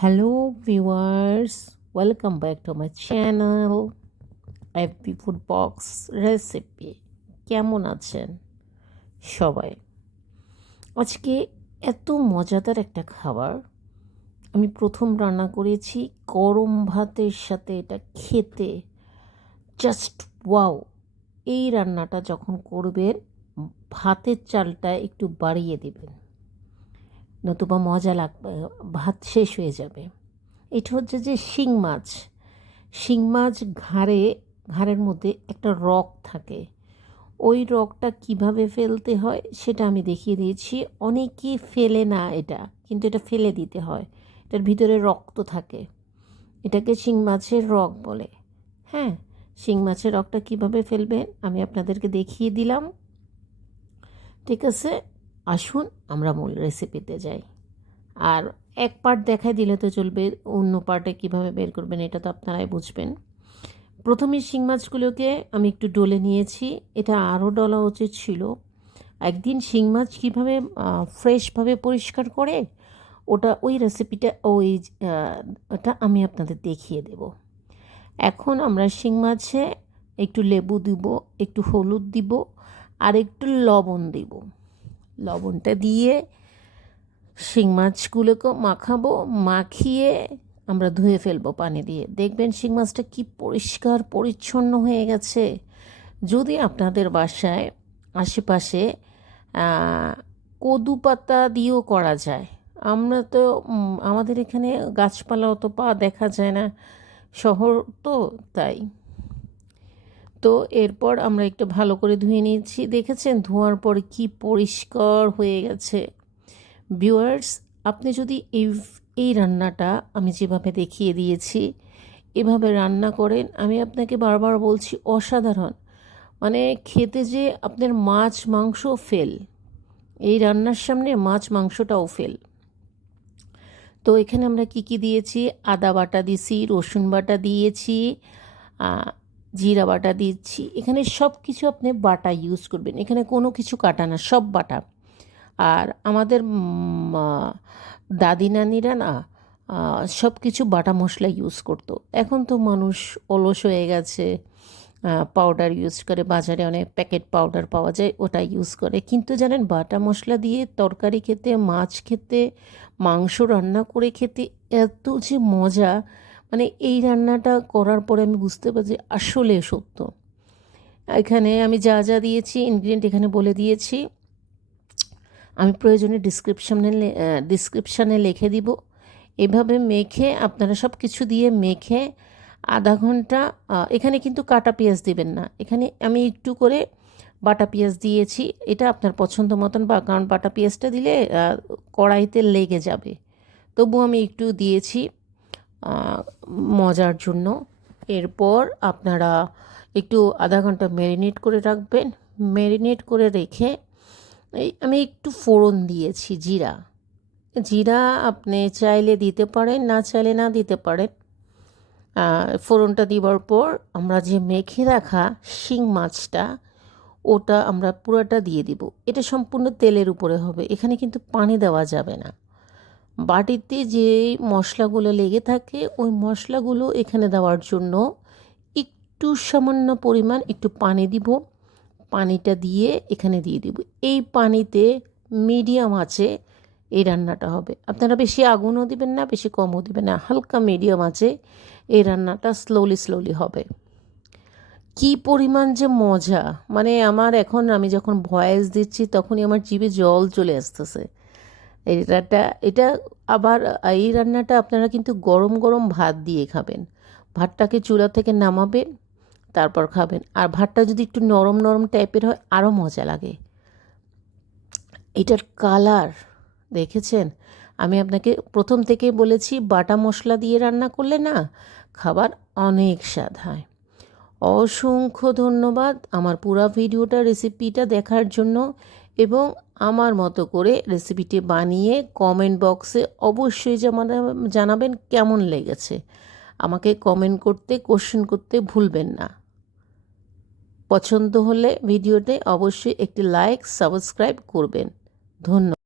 Hello viewers, welcome back to my channel FB Food Box Recipe. কেমন আছেন সবাই? আজকে এত মজাদার একটা খাবার আমি প্রথম রান্না করেছি। গরম ভাতের সাথে এটা খেতে জাস্ট ওয়াও। এই রান্নাটা যখন করবেন ভাতের চালটা একটু বাড়িয়ে দেবেন, নতুবা মজা লাগবে, ভাত শেষ হয়ে যাবে। এটা হচ্ছে যে শিং মাছ ঘাড়ের মধ্যে একটা রগ থাকে। ওই রগটা কিভাবে ফেলতে হয় সেটা আমি দেখিয়ে দিয়েছি। অনেকেই ফেলে না এটা, কিন্তু এটা ফেলে দিতে হয়। এটার ভিতরে রক্ত থাকে, এটাকে শিং মাছের রগ বলে। হ্যাঁ, শিং মাছের রগটা কিভাবে ফেলবেন আমি আপনাদেরকে দেখিয়ে দিলাম। ঠিক আছে, আসুন আমরা মূল রেসিপিতে যাই। আর এক পার্ট দেখাই দিলে তো চলবে, অন্য পার্টে কীভাবে বের করবেন এটা তো আপনারাই বুঝবেন। প্রথমে শিং মাছগুলোকে আমি একটু ডলে নিয়েছি, এটা আরও ডলা উচিত ছিল। একদিন শিং মাছ কীভাবে ফ্রেশভাবে পরিষ্কার করে ওই রেসিপিটা ওটা আমি আপনাদের দেখিয়ে দেব। এখন আমরা শিং মাছে একটু লেবু দিব, একটু হলুদ দিব, আর একটু লবণ দিব। লবণটা দিয়ে শিং মাছগুলোকে মাখাবো, মাখিয়ে আমরা ধুয়ে ফেলবো পানি দিয়ে। দেখবেন শিং মাছটা কি পরিষ্কার পরিচ্ছন্ন হয়ে গেছে। যদি আপনাদের বাসায় আশেপাশে কদু পাতা দিয়েও করা যায়। আমরা তো আমাদের এখানে গাছপালা অত দেখা যায় না, শহর তো, তাই। তো এরপর আমরা একটু ভালো করে ধুয়ে নিয়েছি। দেখেছেন ধোয়ার পর কি পরিষ্কার হয়ে গেছে। ভিউয়ার্স, আপনি যদি এই রান্নাটা আমি যেভাবে দেখিয়ে দিয়েছি এভাবে রান্না করেন, আমি আপনাকে বারবার বলছি অসাধারণ। মানে খেতে যে আপনার মাছ মাংস ফেল, এই রান্নার সামনে মাছ মাংসটাও ফেল। তো এখানে আমরা কি দিয়েছি, আদা বাটা দিয়েছি, রসুন বাটা দিয়েছি, জিরা বাটা দিচ্ছি। এখানে সব কিছু আপনি বাটা ইউজ করবেন, এখানে কোনো কিছু কাটা না, সব বাটা। আর আমাদের দাদি নানিরা না সব কিছু বাটা মশলা ইউজ করতো। এখন তো মানুষ অলস হয়ে গেছে, পাউডার ইউজ করে, বাজারে অনেক প্যাকেট পাউডার পাওয়া যায়, ওটা ইউজ করে। কিন্তু জানেন বাটা মশলা দিয়ে তরকারি খেতে, মাছ খেতে, মাংস রান্না করে খেতে এত যে মজা, মানে এই রান্নাটা করার পরে আমি বুঝতে পারছি আসলে সত্য। এখানে আমি যা যা দিয়েছি ইনগ্রিডিয়েন্ট এখানে বলে দিয়েছি, আমি প্রয়োজনে ডিসক্রিপশানে লিখে দিব। এভাবে মেখে আপনারা সব কিছু দিয়ে মেখে আধা ঘন্টা, এখানে কিন্তু কাটা পেঁয়াজ দিবেন না, এখানে আমি একটু করে বাটা পেঁয়াজ দিয়েছি। এটা আপনার পছন্দ মতন, কারণ বাটা পেঁয়াজটা দিলে কড়াইতে লেগে যাবে, তবু আমি একটু দিয়েছি মজার জন্য। এরপর আপনারা একটু আধা ঘন্টা ম্যারিনেট করে রাখবেন। ম্যারিনেট করে রেখে আমি একটু ফোড়ন দিয়েছি, জিরা আপনি চাইলে দিতে পারেন, না চাইলে না দিতে পারেন। ফোড়নটা দেওয়ার পর আমরা যে মেখে রাখা শিং মাছটা ওটা আমরা পুরোটা দিয়ে দিব। এটা সম্পূর্ণ তেলের উপরে হবে, এখানে কিন্তু পানি দেওয়া যাবে না। বাটিতে যে মশলাগুলো লেগে থাকে ওই মশলাগুলো এখানে দেওয়ার জন্য একটু সামান্য পরিমাণ একটু পানি দিব। পানিটা দিয়ে এখানে দিয়ে দিব। এই পানিতে মিডিয়াম আঁচে এই রান্নাটা হবে। আপনারা বেশি আগুনও দিবেন না, বেশি কমও দিবেন না, হালকা মিডিয়াম আঁচে এই রান্নাটা স্লোলি হবে। কি পরিমাণ যে মজা, মানে আমার এখন আমি যখন ভয়েস দিচ্ছি তখনই আমার জিভে জল চলে আসতেছে। এটা আবার এই রান্নাটা আপনারা কিন্তু গরম গরম ভাত দিয়ে খাবেন। ভাতটাকে চুলা থেকে নামাবেন, তারপর খাবেন। আর ভাতটা যদি একটু নরম নরম টাইপের হয় আরও মজা লাগে। এটার কালার দেখেছেন, আমি আপনাকে প্রথম থেকেই বলেছি বাটা মশলা দিয়ে রান্না করলে না খাবার অনেক স্বাদ হয়। অসংখ্য ধন্যবাদ আমার পুরো ভিডিওটা রেসিপিটা দেখার জন্য, এবং আমার মতো করে রেসিপিটি বানিয়ে কমেন্ট বক্সে অবশ্যই জানাবেন কেমন লেগেছে। আমাকে কমেন্ট করতে, কোশ্চেন করতে ভুলবেন না। পছন্দ হলে ভিডিওতে অবশ্যই একটি লাইক সাবস্ক্রাইব করবেন। ধন্যবাদ।